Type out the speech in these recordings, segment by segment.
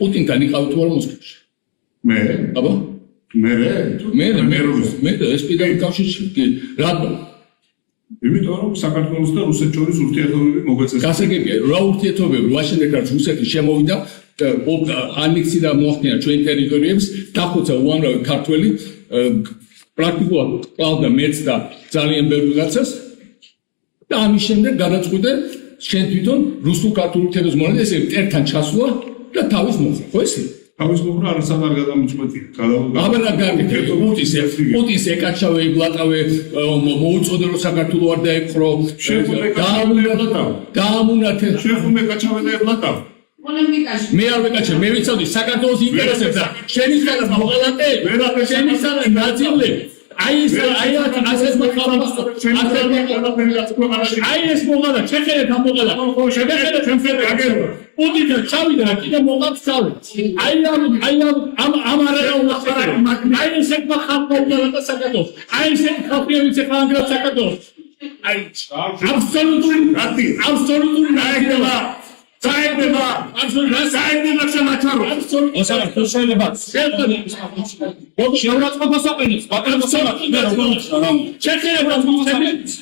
Putin-თან იყავით თუ არა მოსკოვში? მე? აბა? მე ეს პირდაპირ კავშირში რატომ? იმიტომ რომ საქართველოს და რუსეთს შორის ურთიერთობები მოგვეწესა. გასაგებია, რა ურთიერთობები ვაშინგტონთან რუსეთი შემოვიდა, ანექსია მოახდინა ჩვენ ტერიტორიებს, დახოცა უამრავი ქართველი, პრაქტიკულად კლავდა მეც და ძალიან ბევრ რაღაცას და ამის შემდეგ გადაწყვიტე შენ თვითონ რუსულ-ქართულ ურთიერთობის მონადირე ესე ერთთან ჩასვლა და თავის მოხდა, ხო ესე? თავის მოხდა არასად არ გადამიწყვეტია. აბა რა გამიგე, პუტინს ეკაჩავე, იბლატავე, მოუწოდე რომ საქართველო არ დაეპყრო, გაამუნათე. შეხუმ ეკაჩავე და იბლატავ. მე არ ვეკაჩე, მე ვიცოდი საქართველოს ინტერესებს და შენი ხალხი მოღალატე, შენი ხალხი ნაწილე. აი ეს მოგალა, ჩეხერეთ ამოგალა. შეგეხერეთ ჩვენფერე აგერვა. პუტინთან ჩავიდა და კიდე მოგავს თავი. აი ამ არა უახლოვდება. აი ეს ეკმა ხალხმა უგალატა საქართველოს. აი ეს ხალხი ვინც ეხანგრა საქართველოს. აი აბსოლუტური ნაიგდება. საერთება, საერთება შემაჩარო. ოსაკა შეიძლება. შეურაცხყოფას აყენებს, ბატონო სალაკი, მე რა გონიო. ჩეხერება მოსწრებს.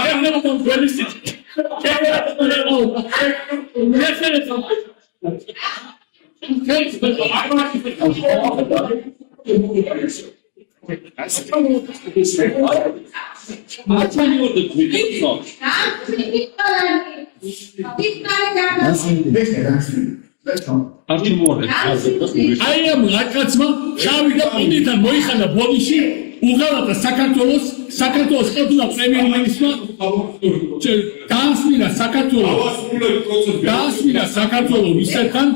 აი ახლა კონფერენცია. აი ამ რაკაცმა ჩავიდა პუტინთან მოიხადა ბოდიში უღალატა საქართველოს ყოთუნა პრემიერ-მინისტრმა დაასმინა საქართველოს რუსეთთან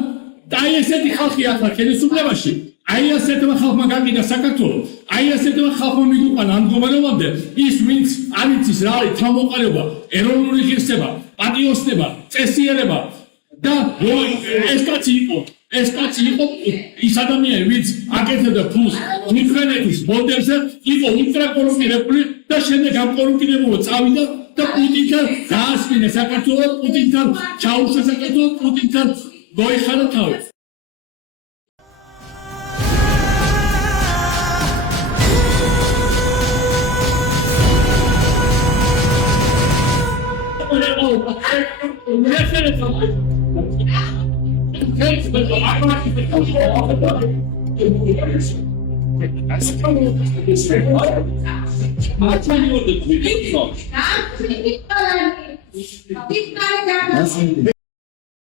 და აი ესეთი ხალხი ახლა ხელისუფლებაში აი ასეთმა ხალხმა გაკიდა საქართველო აი ასეთმა ხალხმა მიგუყანა ამ მდგომარეობამდე ის ვინც არ იცის რა არის თავმოყარება ეროვნული ღირსება პატრიოტიზმი წესიერება და ეს კაცი იყო ის ადამიანი ვინც აკეთებდა ფულს უკრაინეთის ბორდერზე იყო ულტრაკორუმპირებული და შემდეგ ამ კორუმპირებულობა წავიდა და პუტინთან დაასმინა საქართველო პუტინთან ჩაუშვა საქართველო პუტინთან მოიხადა თავი